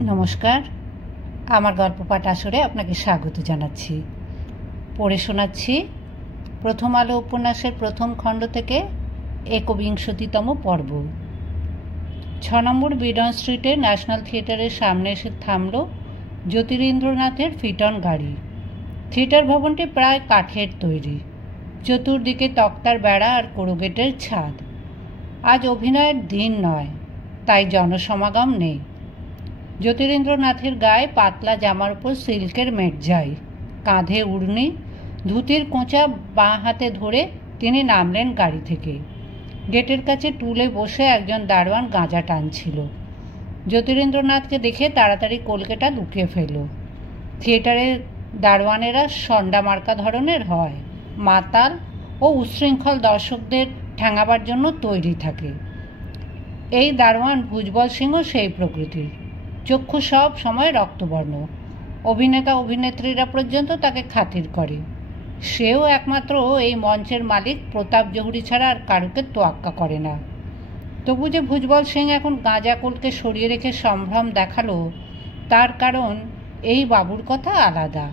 নমস্কার, আমার গল্প পাঠ আসরে আপনাকে স্বাগত জানাচ্ছি। পড়ে শোনাচ্ছি প্রথম আলো উপন্যাসের প্রথম খণ্ড থেকে একবিংশতিতম পর্ব। 6 নম্বর বিডন স্ট্রিটে ন্যাশনাল থিয়েটারের সামনে এসে থামল জ্যোতিরিন্দ্রনাথের ফিটন গাড়ি। থিয়েটার ভবনটি প্রায় কাঠের তৈরি, চতুর্দিকে তক্তার বেড়া আর কোরুগেটের ছাদ। আজ অভিনয়ের দিন নয়, তাই জনসমাগম নেই। জ্যোতিরিন্দ্রনাথের গায়ে পাতলা জামার উপর সিল্কের মেটজাই, কাঁধে উড়নি, ধুতির কোঁচা বাঁ হাতে ধরে তিনি নামলেন গাড়ি থেকে। গেটের কাছে টুলে বসে একজন দারোয়ান গাঁজা টানছিল। জ্যোতিরিন্দ্রনাথকে দেখে তাড়াতাড়ি কলকেটা লুকিয়ে ফেলল। থিয়েটারের দারোয়ানেরা সন্ডা মার্কা ধরনের হয়, মাতাল ও উচ্ছৃঙ্খল দর্শকদের ঠ্যাঙাবার জন্য তৈরি থাকে। এই দারোয়ান ভুজবল সিংও সেই প্রকৃতির। চক্ষু সব সময় রক্তবর্ণ। অভিনেতা অভিনেত্রীরা পর্যন্ত তাকে খাতির করে। সেও একমাত্র এই মঞ্চের মালিক প্রতাপ জহুরি ছাড়া আর কারুকে তোয়াক্কা করে না। তবু যে ভুজবল সিং এখন গাঁজা কোলকে সরিয়ে রেখে সম্ভ্রম দেখালো, তার কারণ এই বাবুর কথা আলাদা।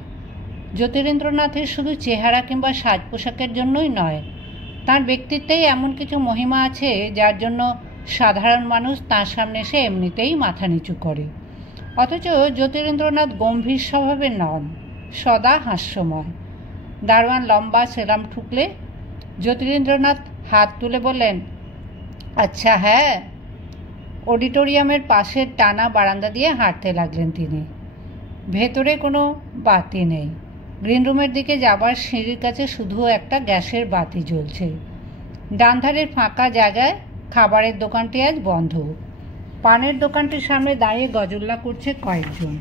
জ্যোতিরিন্দ্রনাথের শুধু চেহারা কিংবা সাজ পোশাকের জন্যই নয়, তার ব্যক্তিত্বেই এমন কিছু মহিমা আছে যার জন্য সাধারণ মানুষ তার সামনে এসে এমনিতেই মাথা নিচু করে। অথচ জ্যোতিরিন্দ্রনাথ গম্ভীর স্বভাবের নন, সদা হাস্যময়। দারোয়ান লম্বা সেলাম ঠুকলে জ্যোতিরিন্দ্রনাথ হাত তুলে বললেন, আচ্ছা হ্যাঁ। অডিটোরিয়ামের পাশের টানা বারান্দা দিয়ে হাঁটতে লাগলেন তিনি। ভেতরে কোনো বাতি নেই। গ্রিন রুমের দিকে যাবার সিঁড়ির কাছে শুধু একটা গ্যাসের বাতি জ্বলছে। ডানধারের ফাঁকা জায়গায় খাবারের দোকানটি আজ বন্ধ। পানের দোকানটির সামনে দাঁড়িয়ে গজল্লা করছে কয়েকজন।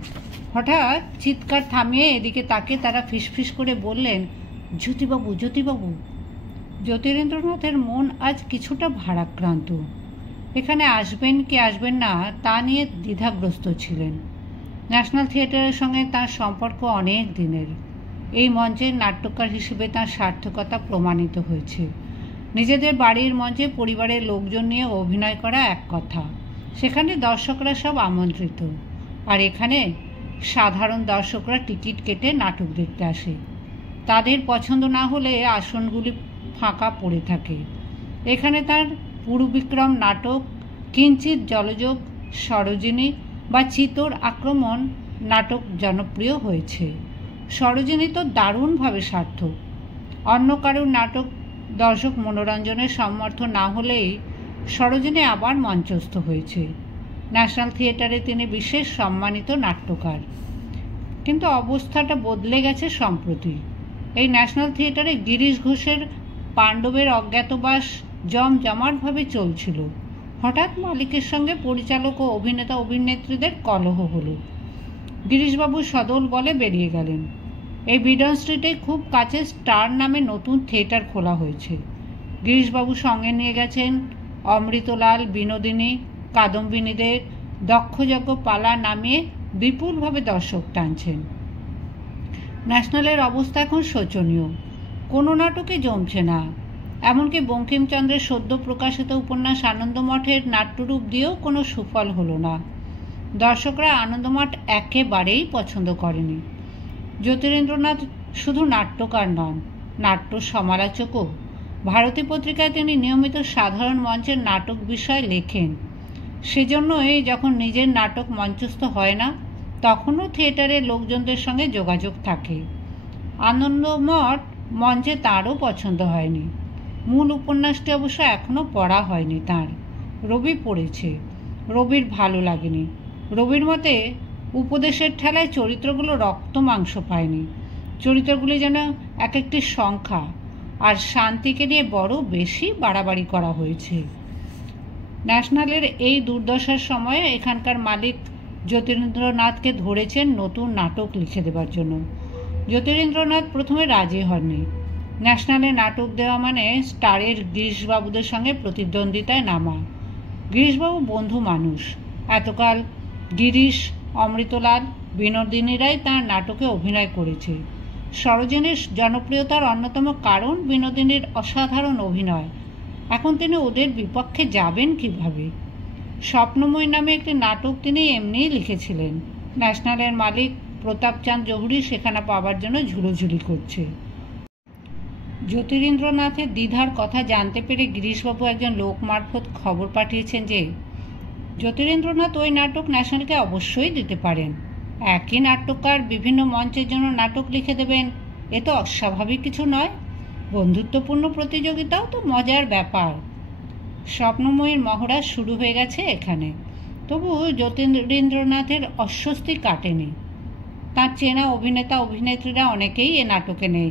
হঠাৎ চিৎকার থামিয়ে এদিকে তাকে তারা ফিসফিস করে বললেন, জ্যোতিবাবু, জ্যোতিবাবু। জ্যোতিরিন্দ্রনাথের মন আজ কিছুটা ভারাক্রান্ত। এখানে আসবেন কি আসবেন না তা নিয়ে দ্বিধাগ্রস্ত ছিলেন। ন্যাশনাল থিয়েটারের সঙ্গে তার সম্পর্ক অনেক দিনের। এই মঞ্চের নাট্যকার হিসেবে তার সার্থকতা প্রমাণিত হয়েছে। নিজেদের বাড়ির মঞ্চে পরিবারের লোকজন নিয়ে অভিনয় করা এক কথা, সেখানে দর্শকরা সব আমন্ত্রিত, আর এখানে সাধারণ দর্শকরা টিকিট কেটে নাটক দেখতে আসে। তাদের পছন্দ না হলে আসনগুলি ফাঁকা পড়ে থাকে। এখানে তার পুরুবিক্রম নাটক, কিঞ্চিত জলযোগ, সরোজিনী বা চিতোর আক্রমণ নাটক জনপ্রিয় হয়েছে। সরোজিনী তো দারুণভাবে সার্থক। অন্য কারোর নাটক দর্শক মনোরঞ্জনের সমর্থ না হলেই সরোজিনী আবার মঞ্চস্থ হয়েছে। ন্যাশনাল থিয়েটারে তিনি বিশেষ সম্মানিত নাট্যকার। কিন্তু অবস্থাটা বদলে গেছে সম্প্রতি। এই ন্যাশনাল থিয়েটারে গিরিশ ঘোষের পাণ্ডবের অজ্ঞাতবাস জমজমাটভাবে চলছিল। হঠাৎ মালিকের সঙ্গে পরিচালক ও অভিনেতা অভিনেত্রীদের কলহ হলো। গিরিশবাবু সদল বলে বেরিয়ে গেলেন। এই বিডন স্ট্রিটে খুব কাছে স্টার নামে নতুন থিয়েটার খোলা হয়েছে। গিরিশবাবু সঙ্গে নিয়ে গেছেন অমৃতলাল, বিনোদিনী, কাদম্বিনীদের। দক্ষযজ্ঞ পালা নামিয়ে বিপুলভাবে দর্শক টানছেন। ন্যাশনালের অবস্থা এখন শোচনীয়। কোনো নাটকে জমছে না। এমনকি বঙ্কিমচন্দ্রের সদ্য প্রকাশিত উপন্যাস আনন্দমঠের নাট্যরূপ দিয়েও কোনো সুফল হলো না। দর্শকরা আনন্দমঠ একেবারেই পছন্দ করেনি। জ্যোতিরিন্দ্রনাথ শুধু নাট্যকার নন, নাট্য সমালোচকও। ভারতী পত্রিকায় তিনি নিয়মিত সাধারণ মঞ্চের নাটক বিষয়ে লেখেন। সেজন্যই যখন নিজের নাটক মঞ্চস্থ হয় না, তখনও থিয়েটারের লোকজনদের সঙ্গে যোগাযোগ থাকে। আনন্দমঠ মঞ্চে তাঁরও পছন্দ হয়নি। মূল উপন্যাসটি অবশ্য এখনও পড়া হয়নি তাঁর। রবি পড়েছে, রবির ভালো লাগেনি। রবির মতে উপদেশের ঠেলায় চরিত্রগুলো রক্ত মাংস পায়নি। চরিত্রগুলি যেন এক একটি সংখ্যা, আর শান্তিকে নিয়ে বড় বেশি বাড়াবাড়ি করা হয়েছে। ন্যাশনালের এই দুর্দশার সময়ে এখানকার মালিক জ্যোতিরিন্দ্রনাথকে ধরেছেন নতুন নাটক লিখে দেবার জন্য। জ্যোতিরিন্দ্রনাথ প্রথমে রাজি হননি। ন্যাশনালে নাটক দেওয়া মানে স্টারের গিরিশবাবুদের সঙ্গে প্রতিদ্বন্দ্বিতায় নামা। গিরিশবাবু বন্ধু মানুষ। এতকাল গিরিশ, অমৃতলাল, বিনোদিনীরাই তাঁর নাটকে অভিনয় করেছে। সরোজিনীর জনপ্রিয়তার অন্যতম কারণ বিনোদিনীর অসাধারণ অভিনয়। এখন তিনি ওদের বিপক্ষে যাবেন কিভাবে? স্বপ্নময় নামে একটি নাটক তিনি এমনিই লিখেছিলেন। ন্যাশনালের মালিক প্রতাপচাঁদ জহুরি সেখানে পাওয়ার জন্য ঝুলোঝুলি করছে। জ্যোতিরিন্দ্রনাথের দ্বিধার কথা জানতে পেরে গিরিশবাবু একজন লোক মারফত খবর পাঠিয়েছেন যে জ্যোতিরিন্দ্রনাথ ওই নাটক ন্যাশনালকে অবশ্যই দিতে পারেন। একই নাট্যকার বিভিন্ন মঞ্চের জন্য নাটক লিখে দেবেন, এ তো অস্বাভাবিক কিছু নয়। বন্ধুত্বপূর্ণ প্রতিযোগিতাও তো মজার ব্যাপার। স্বপ্নময়ের মহড়া শুরু হয়ে গেছে এখানে। তবু জ্যোতিরিন্দ্রনাথের অস্বস্তি কাটেনি। তার চেনা অভিনেতা অভিনেত্রীরা অনেকেই এ নাটকে নেই।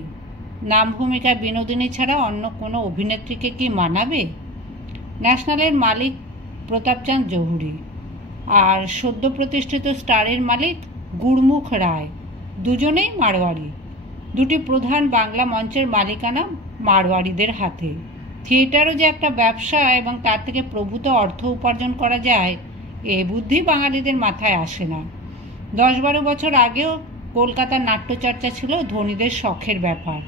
নাম ভূমিকায় বিনোদিনী ছাড়া অন্য কোনো অভিনেত্রীকে কি মানাবে? ন্যাশনালের মালিক প্রতাপচাঁদ জহুরি আর সদ্য প্রতিষ্ঠিত স্টারের মালিক গুরমুখ রায়, দুজনেই মারোয়ারি। দুটি প্রধান বাংলা মঞ্চের মালিকানা মারোয়ারিদের হাতে। থিয়েটারও যে একটা ব্যবসা এবং তার থেকে প্রভূত অর্থ উপার্জন করা যায়, এ বুদ্ধি বাঙালিদের মাথায় আসে না। 10-12 বছর আগেও কলকাতার নাট্যচর্চা ছিল ধনীদের শখের ব্যাপার।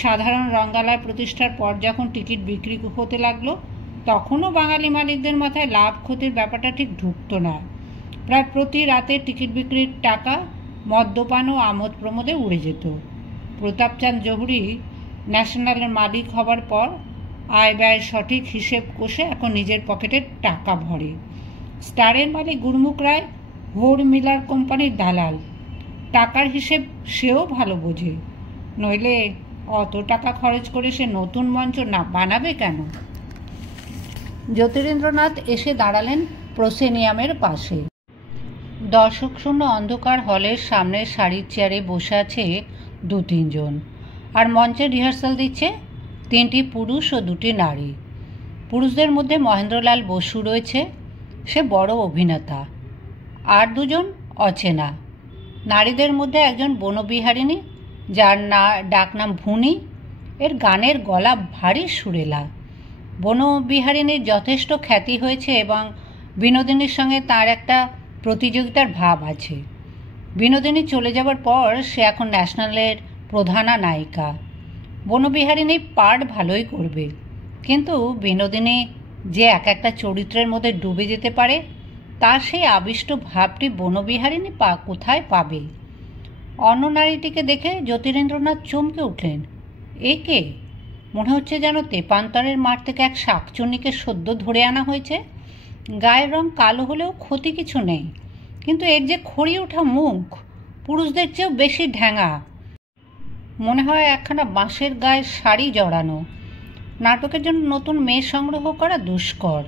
সাধারণ রঙ্গালয় প্রতিষ্ঠার পর যখন টিকিট বিক্রি হতে লাগলো, তখনও বাঙালি মালিকদের মাথায় লাভ ক্ষতির ব্যাপারটা ঠিক ঢুকত না। প্রায় প্রতি রাতে টিকিট বিক্রির টাকা মদ্যপান ও আমোদ প্রমোদে উড়ে যেত। প্রতাপচাঁদ জহুরি ন্যাশনালের মালিক হবার পর আয় ব্যয় সঠিক হিসেব কষে এখন নিজের পকেটের টাকা ভরে। স্টারের মালিক গুরমুখ রায় হোর মিলার কোম্পানির দালাল। টাকার হিসেব সেও ভালো বোঝে, নইলে অত টাকা খরচ করে সে নতুন মঞ্চ না বানাবে কেন? জ্যোতিরিন্দ্রনাথ এসে দাঁড়ালেন প্রসেনিয়ামের পাশে। দর্শকশূন্য অন্ধকার হলের সামনের সারির চেয়ারে বসে আছে 2-3 জন, আর মঞ্চে রিহার্সাল দিচ্ছে 3টি পুরুষ ও 2টি নারী। পুরুষদের মধ্যে মহেন্দ্রলাল বসু রয়েছে, সে বড় অভিনেতা, আর 2 জন অচেনা। নারীদের মধ্যে একজন বনবিহারিণী, যার ডাকনাম ভুনি। এর গানের গলা ভারী সুরেলা। বনবিহারিণীর যথেষ্ট খ্যাতি হয়েছে এবং বিনোদিনীর সঙ্গে তার একটা প্রতিযোগিতার ভাব আছে। বিনোদিনী চলে যাবার পর সে এখন ন্যাশনালের প্রধানা নায়িকা। বনবিহারিণী পার্ট ভালোই করবে, কিন্তু বিনোদিনী যে একটা চরিত্রের মধ্যে ডুবে যেতে পারে, তার সেই আবিষ্ট ভাবটি বনবিহারিণী কোথায় পাবে? অন্য নারীটিকে দেখে জ্যোতিরিন্দ্রনাথ চমকে উঠলেন। এ কে? মনে হচ্ছে যেন তেপান্তরের মাঠ থেকে এক শাকচুন্নিকে সদ্য ধরে আনা হয়েছে। গায়ের রং কালো হলেও ক্ষতি কিছু নেই, কিন্তু এর যে খড়িয়ে ওঠা মুখ, পুরুষদের চেয়েও বেশি ঢ্যাঙা। মনে হয় একখানা বাঁশের গায়ের শাড়ি জড়ানো। নাটকের জন্য নতুন মেয়ে সংগ্রহ করা দুষ্কর।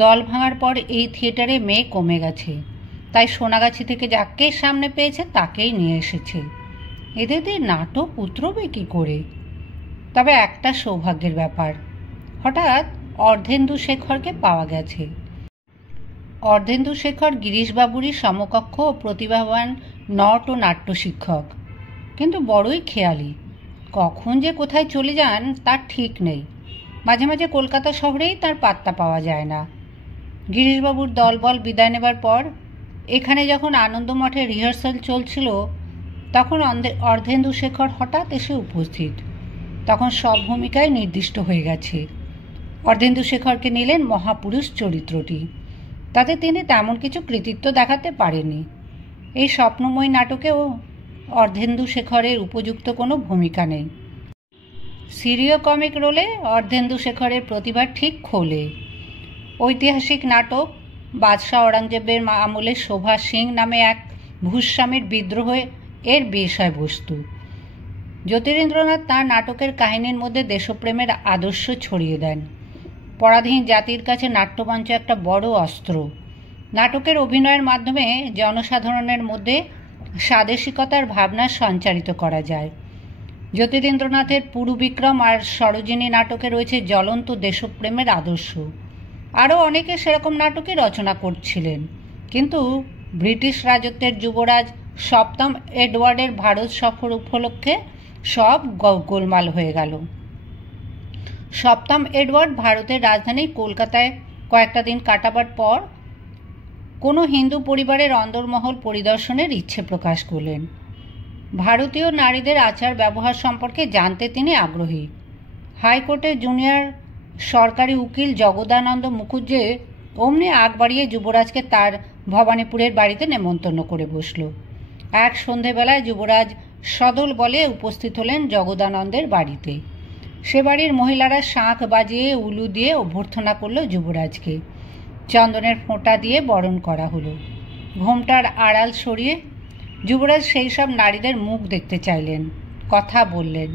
দল ভাঙার পর এই থিয়েটারে মেয়ে কমে গেছে, তাই সোনাগাছি থেকে যাকে সামনে পেয়েছে তাকেই নিয়ে এসেছে। এদের দিয়ে নাটক উতরবে কী করে? তবে একটা সৌভাগ্যের ব্যাপার, হঠাৎ অর্ধেন্দু শেখরকে পাওয়া গেছে। অর্ধেন্দু শেখর গিরিশবাবুরই সমকক্ষ ও প্রতিভাবান নট ও নাট্য শিক্ষক, কিন্তু বড়ই খেয়ালি। কখন যে কোথায় চলে যান তার ঠিক নেই। মাঝে মাঝে কলকাতা শহরেই তার পাত্তা পাওয়া যায় না। গিরিশবাবুর দলবল বিদায় নেবার পর এখানে যখন আনন্দমঠে রিহার্সাল চলছিল, তখন অর্ধেন্দু শেখর হঠাৎ এসে উপস্থিত। তখন সব ভূমিকায় নির্দিষ্ট হয়ে গেছে। অর্ধেন্দু শেখরকে নিলেন মহাপুরুষ চরিত্রটি। তাতে তিনি তেমন কিছু কৃতিত্ব দেখাতে পারেননি। এই স্বপ্নময় নাটকেও অর্ধেন্দু শেখরের উপযুক্ত কোনো ভূমিকা নেই। সিরিয় কমিক রোলে অর্ধেন্দু শেখরের প্রতিভা ঠিক খোলে। ঐতিহাসিক নাটক বাদশাহ ঔরঙ্গজেবের আমলে শোভা সিং নামে এক ভূস্বামীর বিদ্রোহ এর বিষয়বস্তু। জ্যোতিরিন্দ্রনাথ তাঁর নাটকের কাহিনীর মধ্যে দেশপ্রেমের আদর্শ ছড়িয়ে দেন। পরাধীন জাতির কাছে নাট্যমঞ্চ একটা বড় অস্ত্র। নাটকের অভিনয়ের মাধ্যমে জনসাধারণের মধ্যে স্বাদেশিকতার ভাবনা সঞ্চারিত করা যায়। জ্যোতিরিন্দ্রনাথের পুরুবিক্রম আর সরোজিনী নাটকে রয়েছে জ্বলন্ত দেশপ্রেমের আদর্শ। আরও অনেকে সেরকম নাটকই রচনা করছিলেন, কিন্তু ব্রিটিশ রাজত্বের যুবরাজ 7ম এডওয়ার্ডের ভারত সফর উপলক্ষে সব গোলমাল হয়ে গেল। 7ম এডওয়ার্ড ভারতের রাজধানী কলকাতায় কয়েকটা দিন কাটাবার পর কোনো হিন্দু পরিবারের অন্দরমহল পরিদর্শনের ইচ্ছে প্রকাশ করলেন। ভারতীয় নারীদের আচার ব্যবহার সম্পর্কে জানতে তিনি আগ্রহী। হাইকোর্টের জুনিয়র সরকারি উকিল জগদানন্দ মুখুজ্জে অমনি আগ বাড়িয়ে যুবরাজকে তার ভবানীপুরের বাড়িতে নেমন্তন্ন করে বসল। এক সন্ধেবেলায় যুবরাজ সদল বলে উপস্থিত হলেন জগদানন্দের বাড়িতে। সে বাড়ির মহিলারা শাঁখ বাজিয়ে উলু দিয়ে অভ্যর্থনা করল যুবরাজকে। চন্দনের ফোঁটা দিয়ে বরণ করা হলো। ঘোমটার আড়াল সরিয়ে যুবরাজ সেই সব নারীদের মুখ দেখতে চাইলেন, কথা বললেন।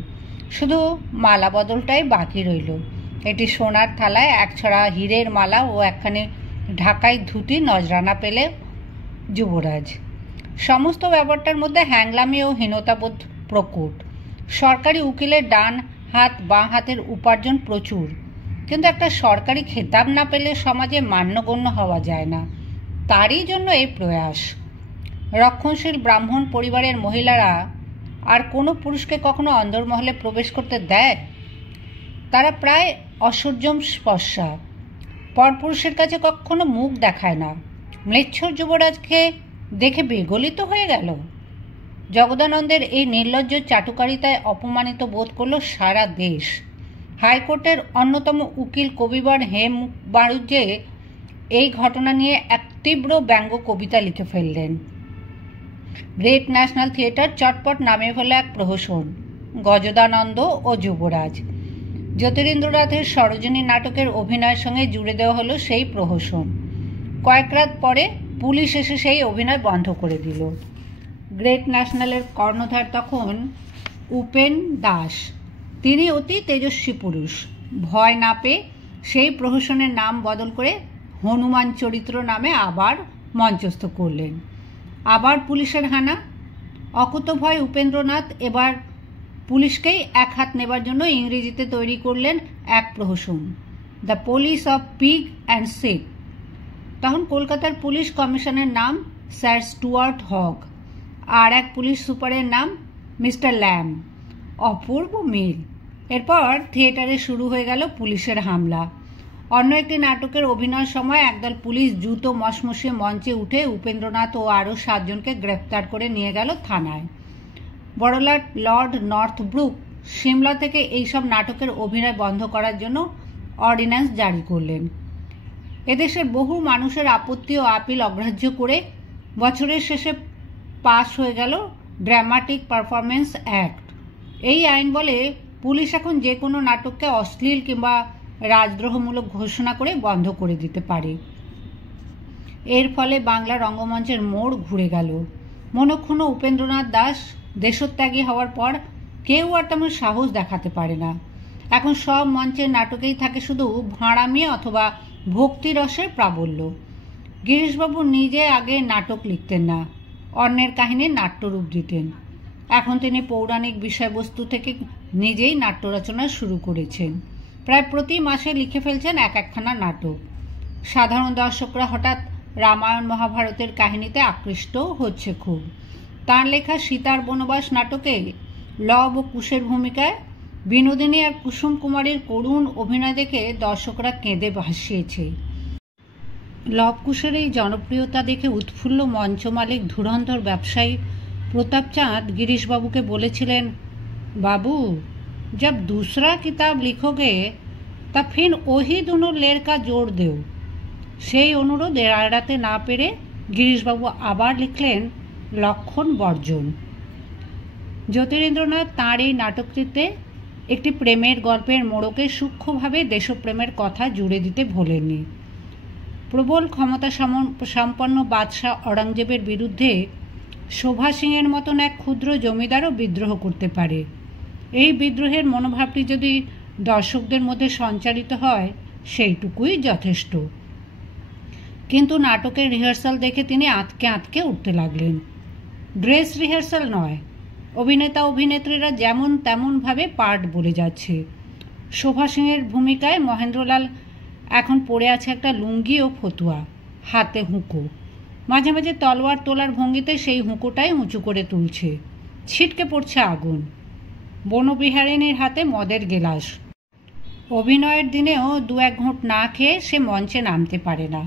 শুধু মালা বদলটাই বাকি রইল। এটি সোনার থালায় একছড়া হীরের মালা ও একখানি ঢাকাই ধুতি নজরানা পেলে যুবরাজ। সমস্ত ব্যাপারটার মধ্যে হ্যাংলামি ও হীনতাবোধ প্রকট। সরকারি উকিলের ডান হাত বাঁ হাতের উপার্জন প্রচুর, কিন্তু একটা সরকারি খেতাব না পেলে সমাজে মান্যগণ্য হওয়া যায় না। তারই জন্য এই প্রয়াস। রক্ষণশীল ব্রাহ্মণ পরিবারের মহিলারা আর কোনো পুরুষকে কখনো অন্দরমহলে প্রবেশ করতে দেয়? তারা প্রায় অসহ্যম স্পর্শা, পরপুরুষের কাছে কখনো মুখ দেখায় না। ম্লেচ্ছর যুবরাজকে দেখে বিগলিত হয়ে গেল। জগদানন্দের এই নির্লজ্জ চাটুকারিতায় অপমানিত বোধ করল সারা দেশ। হাইকোর্টের অন্যতম উকিল কবিবর হেম বাড়ুজ্জে এই ঘটনা নিয়ে এক তীব্র ব্যঙ্গ কবিতা লিখে ফেললেন। গ্রেট ন্যাশনাল থিয়েটার চটপট নামিয়ে ফেলে এক প্রহসন, গজদানন্দ ও যুবরাজ। জ্যোতিরিন্দ্রনাথের সরোজিনী নাটকের অভিনয়ের সঙ্গে জুড়ে দেওয়া হলো সেই প্রহসন। কয়েক রাত পরে পুলিশ এসে সেই অভিনয় বন্ধ করে দিল। গ্রেট ন্যাশনালের কর্ণধার তখন উপেন দাস। তিনি অতি তেজস্বী পুরুষ। ভয় না পেয়ে সেই প্রহসনের নাম বদল করে হনুমান চরিত্র নামে আবার মঞ্চস্থ করলেন। আবার পুলিশের হানা। অকুতভয় উপেন্দ্রনাথ এবার পুলিশকেই এক হাত নেবার জন্য ইংরেজিতে তৈরি করলেন এক প্রহসন, the police of pig and sheep. তখন কলকাতার পুলিশ কমিশনের নাম স্যার স্টুয়ার্ট হগ, আর এক পুলিশ সুপারের নাম মিস্টার ল্যাম। অপূর্ব মিল। এরপর থিয়েটারে শুরু হয়ে গেল পুলিশের হামলা। অন্য একটি নাটকের অভিনয়ের সময় একদল পুলিশ জুতো মশমশিয়ে মঞ্চে উঠে উপেন্দ্রনাথ ও আরও 7 জনকে গ্রেপ্তার করে নিয়ে গেল থানায়। বড়লাট লর্ড নর্থব্রুক সিমলা থেকে এইসব নাটকের অভিনয় বন্ধ করার জন্য অর্ডিন্যান্স জারি করলেন। এদেশের বহু মানুষের আপত্তি ও আপিল অগ্রাহ্য করে বছরের শেষে পাস হয়ে গেল ড্রামাটিক পারফরমেন্স অ্যাক্ট। এই আইন বলে পুলিশ এখন যে কোনো নাটককে অশ্লীল কিংবা রাজদ্রোহমূলক ঘোষণা করে বন্ধ করে দিতে পারে। এর ফলে বাংলা রঙ্গমঞ্চের মোড় ঘুরে গেল। মনক্ষুণ্ণ উপেন্দ্রনাথ দাস দেশত্যাগী হওয়ার পর কেউ আর তেমন সাহস দেখাতে পারে না। এখন সব মঞ্চের নাটকেই থাকে শুধু ভাঁড়ামি অথবা ভক্তিরসের প্রাবল্য। গিরিশবাবু নিজে আগে নাটক লিখতেন না, অন্যের কাহিনী নাট্যরূপ দিতেন। এখন তিনি পৌরাণিক বিষয়বস্তু থেকে নিজেই নাট্য রচনা শুরু করেছেন। প্রায় প্রতি মাসে লিখে ফেলছেন এক একখানা নাটক। সাধারণ দর্শকরা হঠাৎ রামায়ণ মহাভারতের কাহিনীতে আকৃষ্ট হচ্ছে খুব। তাঁর লেখা সীতার বনবাস নাটকে লব ও কুশের ভূমিকায় বিনোদিনী আর কুসুম কুমারীর করুণ অভিনয় দেখে দর্শকরা কেঁদে ভাসিয়েছে। লবকুশের এই জনপ্রিয়তা দেখে উৎফুল্ল মঞ্চ মালিক ধুরন্ধর ব্যবসায়ী প্রতাপচাঁদ গিরিশবাবুকে বলেছিলেন, বাবু जब दूसरा किताब लिखोगे तब फिर वही दोनों लेर का जोड़ देओ। সেই অনুরোধ এড়াতে না পেরে গিরিশবাবু আবার লিখলেন লক্ষণ বর্জন। জ্যোতিরিন্দ্রনাথ তাঁর এই নাটকটিতে একটি প্রেমের গল্পের মোড়কে সূক্ষ্মভাবে দেশপ্রেমের কথা জুড়ে দিতে ভোলেননি। প্রবল ক্ষমতা সম্পন্ন বাদশাহ অরঙ্গজেবের বিরুদ্ধে শোভা সিংয়ের মতন এক ক্ষুদ্র জমিদারও বিদ্রোহ করতে পারে। এই বিদ্রোহের মনোভাবটি যদি দর্শকদের মধ্যে সঞ্চারিত হয় সেইটুকুই যথেষ্ট। কিন্তু নাটকের রিহার্সাল দেখে তিনি আঁতকে আঁতকে উঠতে লাগলেন। ড্রেস রিহার্সাল নয়, অভিনেতা অভিনেত্রীরা যেমন তেমনভাবে পার্ট বলে যাচ্ছে। শোভা সিংয়ের ভূমিকায় মহেন্দ্রলাল এখন পড়ে আছে একটা লুঙ্গি ও ফতুয়া, হাতে হুঁকো। মাঝে মাঝে তলোয়ার তোলার ভঙ্গিতে সেই হুঁকোটাই উঁচু করে তুলছে। ছিটকে পড়ছে আগুন। বনবিহারিণীর হাতে মদের গেলাস। অভিনয়ের দিনেও 2-1 ঘোঁট না খেয়ে সে মঞ্চে নামতে পারে না।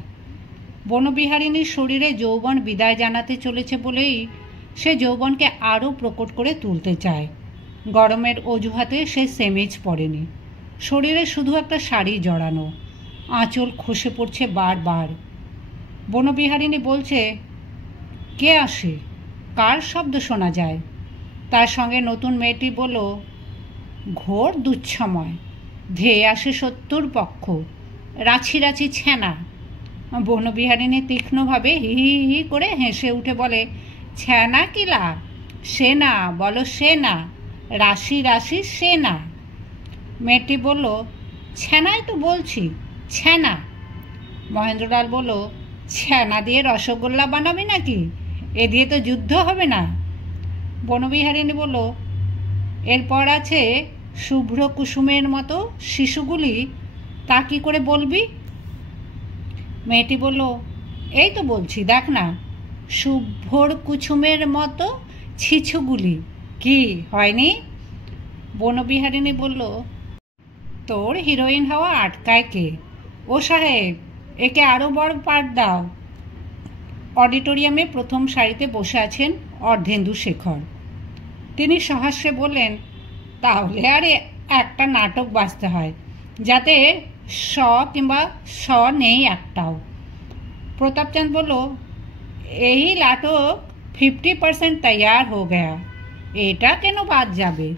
বনবিহারিণীর শরীরে যৌবন বিদায় জানাতে চলেছে বলেই সে যৌবনকে আরও প্রকট করে তুলতে চায়। গরমের অজুহাতে সে সেমিজ পরেনি, শরীরে শুধু একটা শাড়ি জড়ানো। আঁচল খসে পড়ছে বারবার। বনবিহারিণী বলছে, কে আসে, কার শব্দ শোনা যায়? তার সঙ্গে নতুন মেয়েটি বলল, ঘোর দুঃসময়, ধেয়ে আসে শত্রুর পক্ষ, রাছি রাছি ছেনা। বনবিহারিণী তীক্ষ্ণভাবে হি হি হি করে হেসে উঠে বলে, ছেনা কিলা, সেনা বলো, সেনা, রাশি রাশি সেনা। মেয়েটি বলল, ছেনাই তো বলছি, ছেনা। মহেন্দ্রলাল বলল, ছেনা দিয়ে রসগোল্লা বানাবি নাকি? এ দিয়ে তো যুদ্ধ হবে না। বনবিহারিণী বলল, এরপর আছে শুভ্র কুসুমের মতো শিশুগুলি, তা কি করে বলবি? মেয়েটি বলল, এই তো বলছি, দেখ না, শুভ্র কুসুমের মতো ছিছুগুলি, কি হয়নি? বনবিহারিণী বলল, তোর হিরোইন হওয়া আটকায় কে? ও সাহেব, একে আরও বড় পার্ট দাও। অডিটোরিয়ামে প্রথম সারিতে বসে আছেন অর্ধেন্দু শেখর। তিনি সহাস্যে বললেন, তাহলে আর একটা নাটক বাঁচতে হয় যাতে স কিংবা স নেই একটাও। প্রতাপচাঁদ বলল, এই নাটক 50% তৈয়ার हो गया, এটা কেন বাদ যাবে?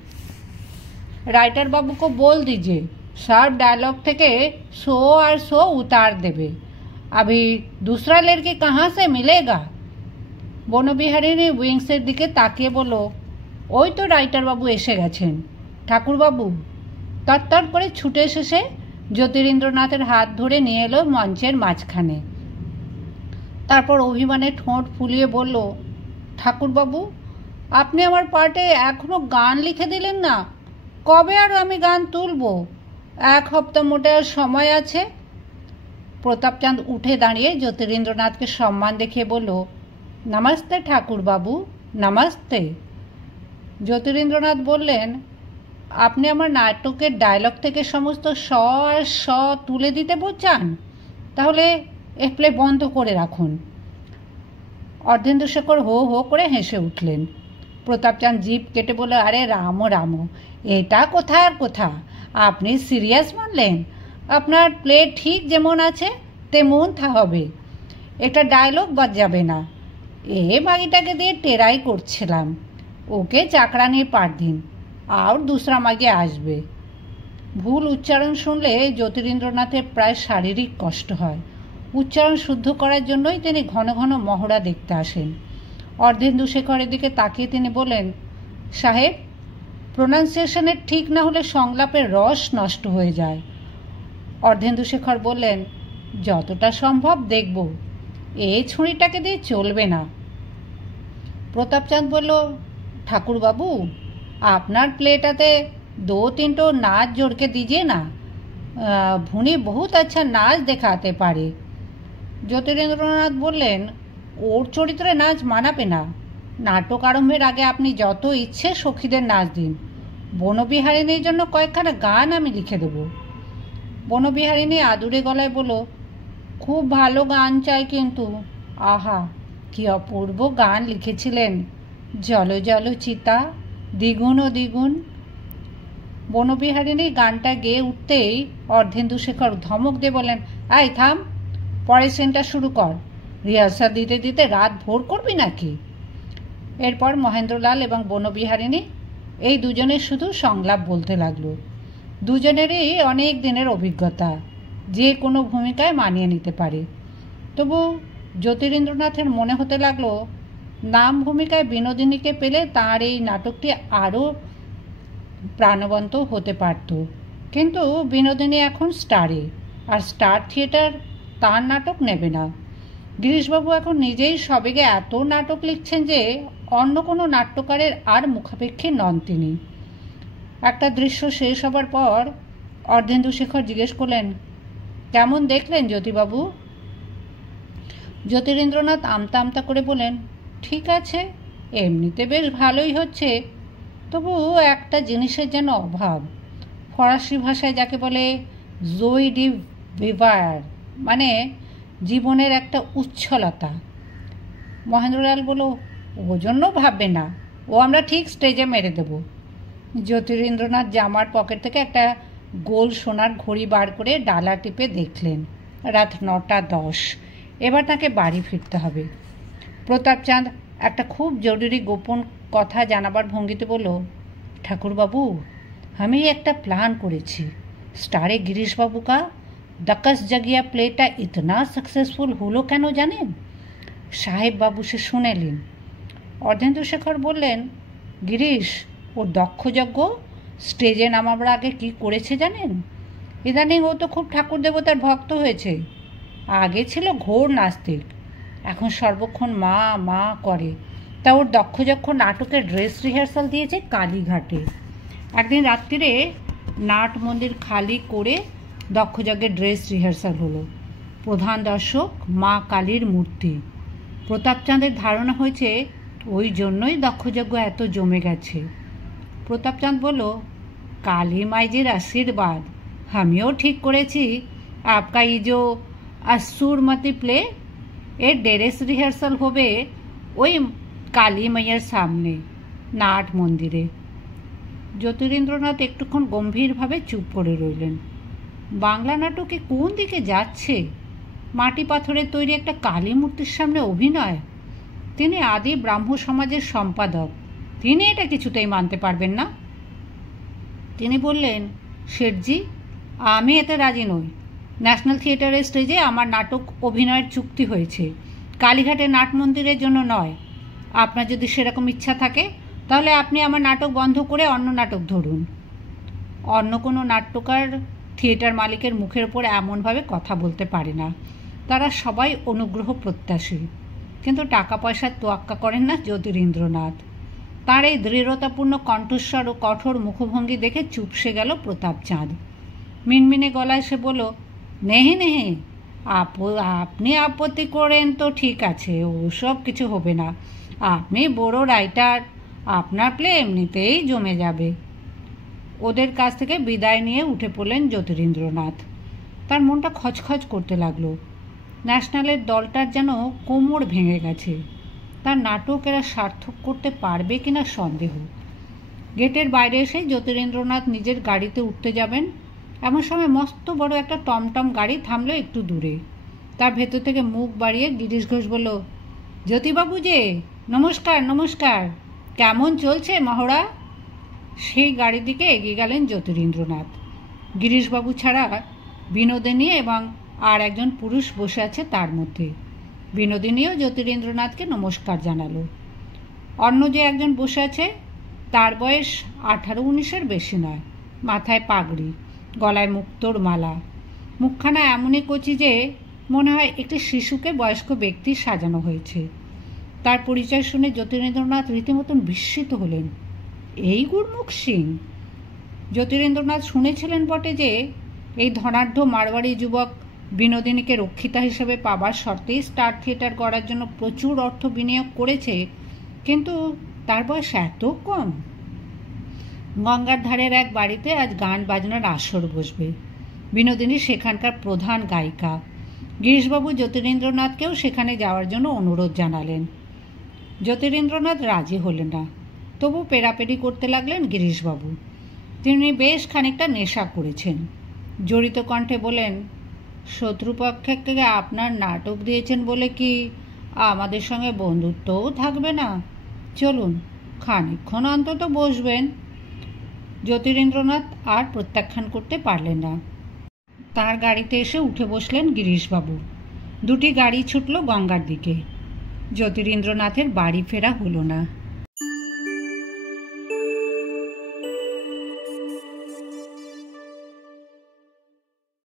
রাইটার বাবুকে বল दीजिए, सब डायलॉग থেকে सो और सो उतार देवे, अभी दूसरा लड़की कहाँ से मिलेगा? বনবিহারিণী উইংসের দিকে তাকিয়ে বলল, ওই তো রাইটার বাবু এসে গেছেন। ঠাকুরবাবু তরতর করে ছুটে এসে জ্যোতিরিন্দ্রনাথের হাত ধরে নিয়ে এলো মঞ্চের মাঝখানে। তারপর অভিমানে ঠোঁট ফুলিয়ে বলল, ঠাকুরবাবু, আপনি আমার পার্টে এখনো গান লিখে দিলেন না। কবে আর আমি গান তুলব? 1 সপ্তাহ মোটে আর সময় আছে। প্রতাপচাঁদ উঠে দাঁড়িয়ে জ্যোতিরিন্দ্রনাথকে সম্মান দেখিয়ে বলল, নমস্তে ঠাকুরবাবু, নমস্তে। জ্যোতিরিন্দ্রনাথ বললেন, আপনি আমার নাটকের ডায়লগ থেকে সমস্ত স আর স তুলে দিতে চান? তাহলে এ প্লে বন্ধ করে রাখুন। অর্ধেন্দু শেখর হো হো করে হেসে উঠলেন। প্রতাপচাঁদ জিভ কেটে বলল, আরে রামো রামো, এটা কোথার কোথা, আপনি সিরিয়াস মানলেন? আপনার প্লে ঠিক যেমন আছে তেমন তা হবে, একটা ডায়লগ বাদ যাবে না। এ মাগিটাকে দিয়ে টেরাই করছিলাম, ওকে চাকরানির পাঠ দিন, আর दूसरा মাগে আসবে। ভুল উচ্চারণ শুনলে জ্যোতিরিন্দ্রনাথের প্রায় শারীরিক কষ্ট হয়। উচ্চারণ শুদ্ধ করার জন্যই তিনি ঘন ঘন মহড়া দেখতে আসেন। অর্ধেন্দু শেখরের দিকে তাকিয়ে তিনি বলেন, সাহেব, প্রোনাউন্সিয়েশনের ঠিক না হলে সংলাপের রস নষ্ট হয়ে যায়। অর্ধেন্দু শেখর বললেন, যতটা সম্ভব দেখব, এই ছুরিটাকে দিয়ে চলবে না। প্রতাপচাঁদ বলল, ঠাকুরবাবু, আপনার প্লেটাতে 2-3 तो नाच जोड़ के दीजिए ना, भुनी बहुत अच्छा नाच देखाते पारे। জ্যোতিরিন্দ্রনাথ বললেন, ওর চরিত্রে নাচ মানাবে না। নাটক আরম্ভের আগে আপনি যত ইচ্ছে সখীদের নাচ দিন, বনবিহারিণীর জন্য কয়েকখানা গান আমি লিখে দেব। বনবিহারিণী আদুরে গলায় বলল, খুব ভালো গান চাই কিন্তু। আহা, কি অপূর্ব গান লিখেছিলেন, জল জল চিতা, দ্বিগুণ ও দ্বিগুণ। বনবিহারিণী গানটা গেয়ে উঠতেই অর্ধেন্দু শেখর ধমক দিয়ে বললেন, আয় থাম, পরের সিনটা শুরু কর, রিহার্সাল দিতে দিতে রাত ভোর করবি নাকি? এরপর মহেন্দ্রলাল এবং বনবিহারিণী এই দুজনের শুধু সংলাপ বলতে লাগলো। দুজনেরই অনেক দিনের অভিজ্ঞতা, যে কোনো ভূমিকায় মানিয়ে নিতে পারে। তবু জ্যোতিরিন্দ্রনাথের মনে হতে লাগলো, নাম ভূমিকায় বিনোদিনীকে পেলে তাঁর এই নাটকটি আরও প্রাণবন্ত হতে পারত। কিন্তু বিনোদিনী এখন স্টারে, আর স্টার থিয়েটার তার নাটক নেবে না। গিরিশবাবু এখন নিজেই সবেগে এত নাটক লিখছেন যে অন্য কোনো নাট্যকারের আর মুখাপেক্ষী নন তিনি। একটা দৃশ্য শেষ হবার পর অর্ধেন্দু শেখর জিজ্ঞেস করলেন, কেমন দেখলেন জ্যোতিবাবু? জ্যোতিরিন্দ্রনাথ আমতা আমতা করে বলেন, ঠিক আছে, এমনিতে বেশ ভালোই হচ্ছে, তবু একটা জিনিসের যেন অভাব। ফরাসি ভাষায় যাকে বলে জোই ডি ভিভার, মানে জীবনের একটা উচ্ছলতা। মহেন্দ্রলাল বলল, ও জন্য ভাববে না, ও আমরা ঠিক স্টেজে মেরে দেব। জ্যোতিরিন্দ্রনাথ জামার পকেট থেকে একটা গোল সোনার ঘড়ি বার করে ডালা টিপে দেখলেন রাত 9:10। এবার তাকে বাড়ি ফিরতে হবে। প্রতাপচাঁদ একটা খুব জরুরি গোপন কথা জানাবার ভঙ্গিতে বলল, ঠাকুরবাবু, আমি একটা প্ল্যান করেছি। স্টারে গিরিশবাবু কা দকস জগিয়া প্লেটা ইতনা সাকসেসফুল হলো কেন জানেন? সাহেববাবু সে শুনেলেন। অর্ধেন্দুশেখর বললেন, গিরিশ, ওর দক্ষযজ্ঞ স্টেজে নামাবার আগে কি করেছে জানেন? ইদানিং ও তো খুব ঠাকুর দেবতার ভক্ত হয়েছে। আগে ছিল ঘোর নাস্তিক, এখন সর্বক্ষণ মা মা করে। তা ওর দক্ষযজ্ঞ নাটকের ড্রেস রিহার্সাল দিয়েছে কালীঘাটে। একদিন রাত্রিরে নাট মন্দির খালি করে দক্ষযজ্ঞের ড্রেস রিহার্সাল হলো। প্রধান দর্শক মা কালীর মূর্তি। প্রতাপচাঁদের ধারণা হয়েছে ওই জন্যই দক্ষযজ্ঞ এত জমে গেছে। প্রতাপচাঁদ বলল, কালী মাইজির আশীর্বাদ। আমিও ঠিক করেছি আপকা এই যে আসুরমতি প্লে, এর ড্রেস রিহার্সাল হবে ওই কালী মাইয়ার সামনে নাট মন্দিরে। জ্যোতিরিন্দ্রনাথ একটুক্ষণ গম্ভীরভাবে চুপ করে রইলেন। বাংলা নাটকে কোন দিকে যাচ্ছে? মাটি পাথরের তৈরি একটা কালী মূর্তির সামনে অভিনয়? তিনি আদি ব্রাহ্ম সমাজের সম্পাদক, তিনি এটা কিছুতেই মানতে পারবেন না। তিনি বললেন, শেঠজি, আমি এতে রাজি নই। ন্যাশনাল থিয়েটারের স্টেজে আমার নাটক অভিনয়ের চুক্তি হয়েছে, কালীঘাটের নাট মন্দিরের জন্য নয়। আপনার যদি সেরকম ইচ্ছা থাকে তাহলে আপনি আমার নাটক বন্ধ করে অন্য নাটক ধরুন। অন্য কোনো নাট্যকার থিয়েটার মালিকের মুখের ওপর এমনভাবে কথা বলতে পারে না। তারা সবাই অনুগ্রহ প্রত্যাশী, কিন্তু টাকা পয়সার তোয়াক্কা করেন না জ্যোতিরিন্দ্রনাথ। তার এই দৃঢ়তাপূর্ণ কণ্ঠস্বর ও কঠোর মুখভঙ্গি দেখে চুপসে গেল প্রতাপচাঁদ। মিনমিনে গলায় সে বলল, নেহি নেহি, আপনি আপত্তি করেন তো ঠিক আছে, ওসব কিছু হবে না। আপনি বড় রাইটার, আপনার প্লে এমনিতেই জমে যাবে। ওদের কাছ থেকে বিদায় নিয়ে উঠে পড়লেন জ্যোতিরিন্দ্রনাথ। তার মনটা খচখচ করতে লাগলো। ন্যাশনালের দলটার যেন কোমর ভেঙে গেছে। তার নাটক এরা সার্থক করতে পারবে কিনা সন্দেহ। গেটের বাইরে এসে জ্যোতিরিন্দ্রনাথ নিজের গাড়িতে উঠতে যাবেন, এমন সময় মস্ত বড় একটা টমটম গাড়ি থামলো একটু দূরে। তার ভেতর থেকে মুখ বাড়িয়ে গিরিশ ঘোষ বলল, জ্যোতিবাবু যে, নমস্কার নমস্কার, কেমন চলছে মহড়া? সেই গাড়ির দিকে এগিয়ে গেলেন জ্যোতিরিন্দ্রনাথ। গিরিশবাবু ছাড়া বিনোদিনী এবং আর একজন পুরুষ বসে আছে তার মধ্যে। বিনোদিনীও জ্যোতিরিন্দ্রনাথকে নমস্কার জানালো। অন্য যে একজন বসে আছে তার বয়স 18-19-এর বেশি নয়। মাথায় পাগড়ি, গলায় মুক্তোর মালা, মুখখানা এমনই কচি যে মনে হয় একটি শিশুকে বয়স্ক ব্যক্তি সাজানো হয়েছে। তার পরিচয় শুনে জ্যোতিরিন্দ্রনাথ রীতিমতন বিস্মিত হলেন। এই গুরমুখ সিং! জ্যোতিরিন্দ্রনাথ শুনেছিলেন বটে যে এই ধনাঢ্য মারওয়াড়ি যুবক বিনোদিনীকে রক্ষিতা হিসেবে পাবার শর্তেই স্টার থিয়েটার করার জন্য প্রচুর অর্থ বিনিয়োগ করেছে, কিন্তু তার বয়স এত কম। গঙ্গার ধারের এক বাড়িতে আজ গান বাজনার আসর বসবে। বিনোদিনী সেখানকার প্রধান গায়িকা। গিরিশবাবু জ্যোতিরিন্দ্রনাথকেও সেখানে যাওয়ার জন্য অনুরোধ জানালেন। জ্যোতিরিন্দ্রনাথ রাজি হলেন না, তবু পেরাপেরি করতে লাগলেন গিরিশবাবু। তিনি বেশ খানিকটা নেশা করেছেন। জড়িত কণ্ঠে বলেন, শত্রুপক্ষকে আপনার নাটক দিয়েছেন বলে কি আমাদের সঙ্গে বন্ধুত্বও থাকবে না? চলুন, খানিকক্ষণ অন্তত বসবেন। জ্যোতিরিন্দ্রনাথ আর প্রত্যাখ্যান করতে পারলেন না। তার গাড়িতে এসে উঠে বসলেন গিরিশবাবু। দুটি গাড়ি ছুটল গঙ্গার দিকে। জ্যোতিরিন্দ্রনাথের বাড়ি ফেরা হলো না।